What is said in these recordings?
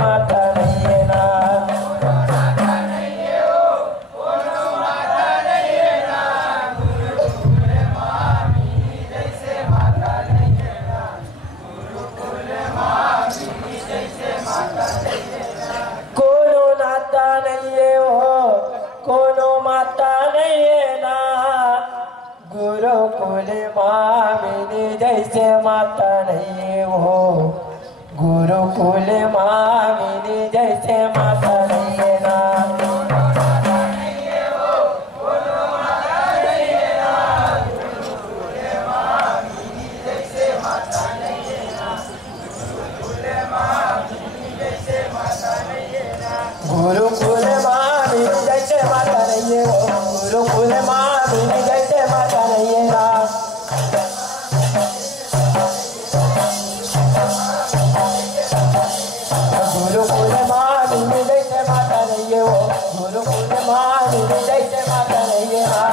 माता नहीं है ना, कोनो नाता नहीं है वो, कोनो माता नहीं है ना, गुरुकुल मामिनी जैसे माता नहीं है वो, गुरुकुल मामिनी जैसे माता नहीं है ना, गुरुकुल मामिनी जैसे माता नहीं है वो, गुरुकुल मामिनी जैसे माता नहीं है ना, गुरुकुल मामिनी जैसे माता नहीं है वो, गुरुकुल मामिनी जैसे माता नहीं है ना, गुरुकुल मामिनी जैसे माता नहीं है वो, गुरुकुल मामिनी जैसे माता नहीं है ना,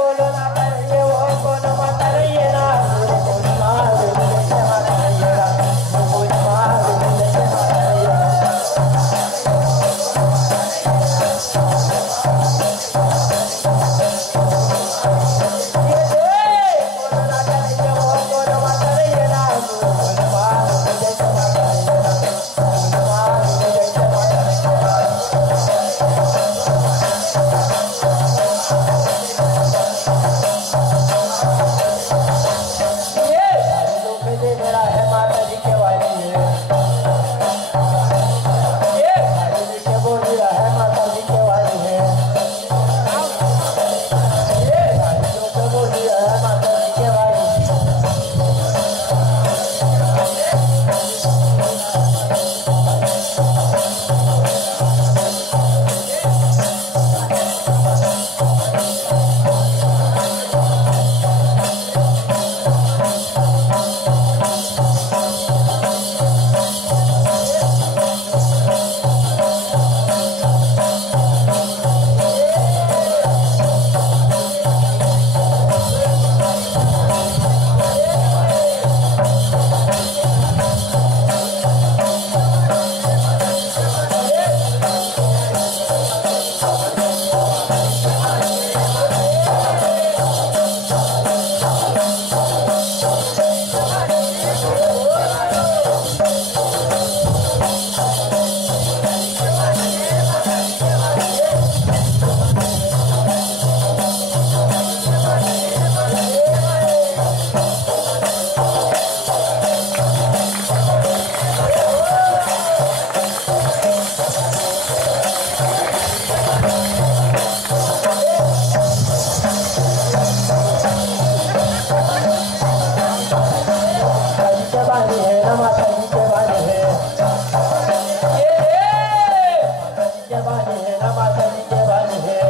कोनो नाता नहीं है वो, कोनो माता नहीं है ना, गुरुकुल मामिनी जैसे माता नहीं है ना, गुरुकुल मामिनी जैसे माता नहीं है ना, कोनो नाता नहीं है वो, कोनो माता नहीं है ना, गुरुकुल मामिनी जैसे माता नहीं है ना, गुरुकुल मामिनी जैसे माता नहीं है ना, ये सारे दुख दे मेरा है माता जी के वाली है, ये सारे दुख बोली है माता जी के वाली है, ये सारे दुख बोली है माता जी के वाली है, माता जी के वाली है, माता जी के वाली है ना, माता जी के वाली है,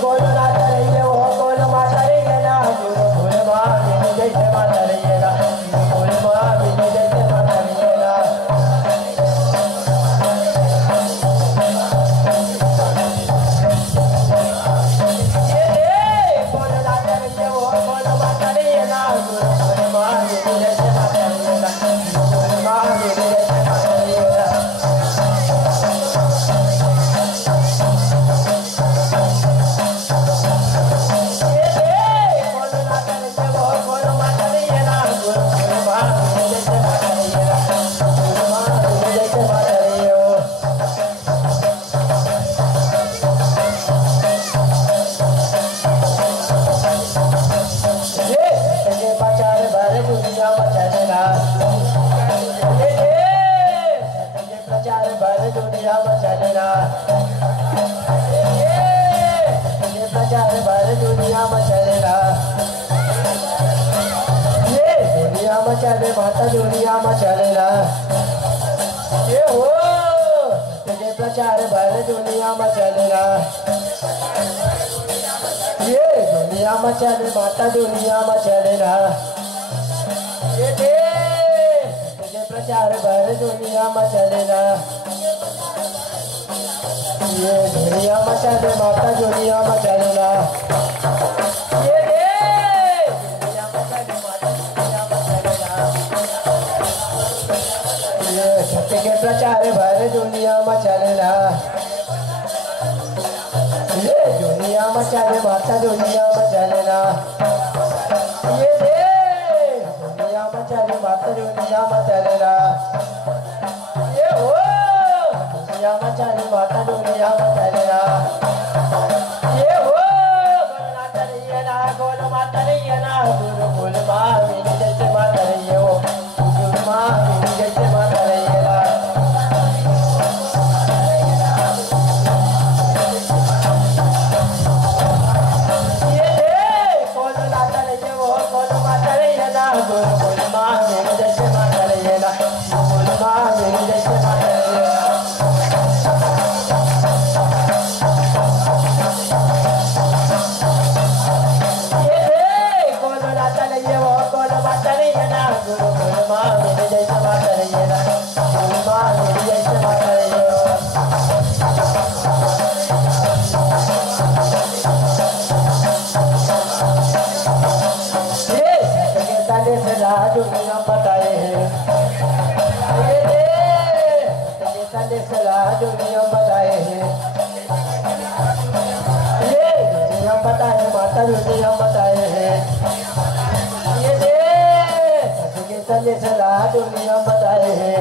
कोनो नाता नहीं है वो, कोनो माता नहीं है ना, गुरुकुल मामिनी जैसे माता नहीं है ना, गुरुकुल मामिनी जैसे माता नहीं है ना, कोनो नाता नहीं है वो, कोनो माता नहीं है ना, गुरुकुल मामिनी जैसे माता नहीं है ना, गुरुकुल मामिनी जैसे माता नहीं है ना, कोनो नाता नहीं है वो, कोनो माता नहीं है ना, गुरुकुल मामिनी जैसे माता नहीं है ना, गुरुकुल मामिनी जैसे माता नहीं है वो, ये प्रचार भर दुनिया में चलेगा, ये प्रचार भर दुनिया में चलेगा, ये प्रचार भर दुनिया में चलेगा, ये दुनिया में चले माता दुनिया में चलेगा, ये हो ये प्रचार भर दुनिया में चलेगा, ये दुनिया में चले माता दुनिया में चलेगा, ये दे तुझे प्रचार भर दुनिया में चलेगा, ये दुनिया में चले माता दुनिया में चलेगा, ये दे दुनिया में चले माता दुनिया में चलेगा, ये सत्य के प्रचार भर दुनिया में चलेगा, ये दुनिया में चले माता दुनिया में चलेगा, ये दे दुनिया में चले माता दुनिया में चलेगा, ये हो दुनिया में चले माता दुनिया में चलेगा, ये हो गोल माता नहीं ना, गोल माता नहीं ना, गुरु माँ मेरी जैसे माता नहीं हो, गुरु माँ मेरी जैसे माता नहीं है। गुरु माँ मेरी जैसे माता नहीं है ना, गुरु माँ मेरी जैसे माता नहीं है। ये दे कौन लाता नहीं है, वो कौन माता नहीं है ना, गुरु माँ मेरी जैसे माता नहीं है ना, गुरु माँ मेरी जैसे माता नहीं है। दुनिया बताए हैं, ये सलाह दुनिया बताए हैं, ये दुनिया बताए माता दुनिया बताए हैं, ये दे सलाह दुनिया बताए हैं।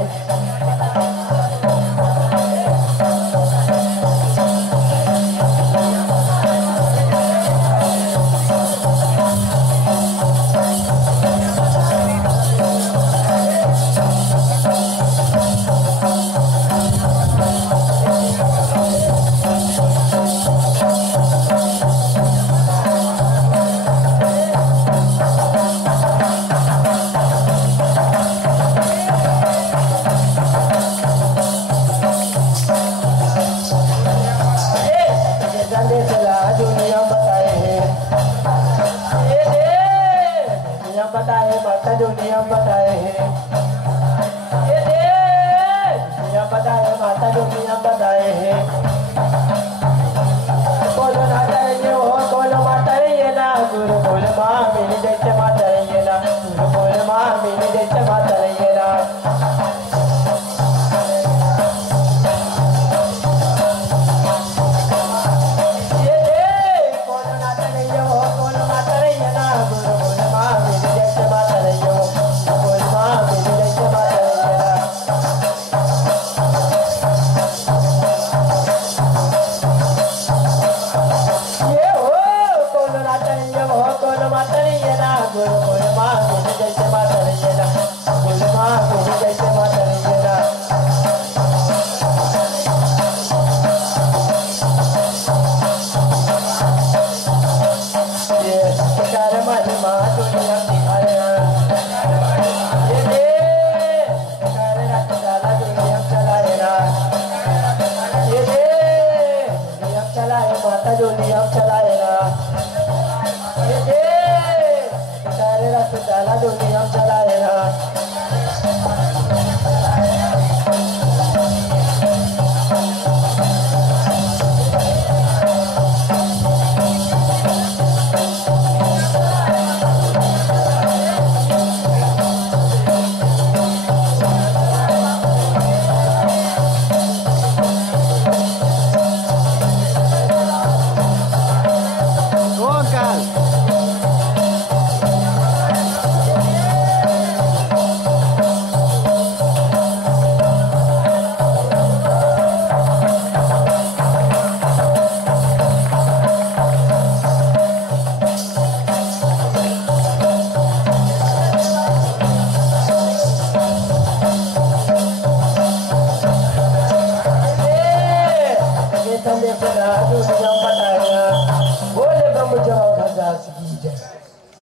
बताए माता दुनिया बताए हैं, ये दे दुनिया बताए माता दुनिया बताए हैं। बोलो माता नहीं हो, बोलो माता नहीं है ना, गुरु बोल माँ मेरी जैसे माता नहीं है ना, गुरु बोल माँ मेरी जैसे माता नहीं है ना। ये दे बोलो माता नहीं है, वो बोलो माता नहीं है ना, गुरु बोल माँ मेरी जैसे माता नहीं है, वो बोल माँ मेरी जैसे माता नहीं है ना। ये हो बोलो माता नहीं है, वो बोलो माता नहीं है ना, गुरु बोल माँ मेरी जैसे माता नहीं है ना, बोल माँ मेरी जैसे माता नहीं है ना। ये प्रचार महिमा दुनिया दिखाए ये दे प्रचार रख डाला दुनिया चलाए ना, ये दे दुनिया चलाए माता दुनिया चलाए ना, ये दे प्रचार रख डाला दुनिया चलाए।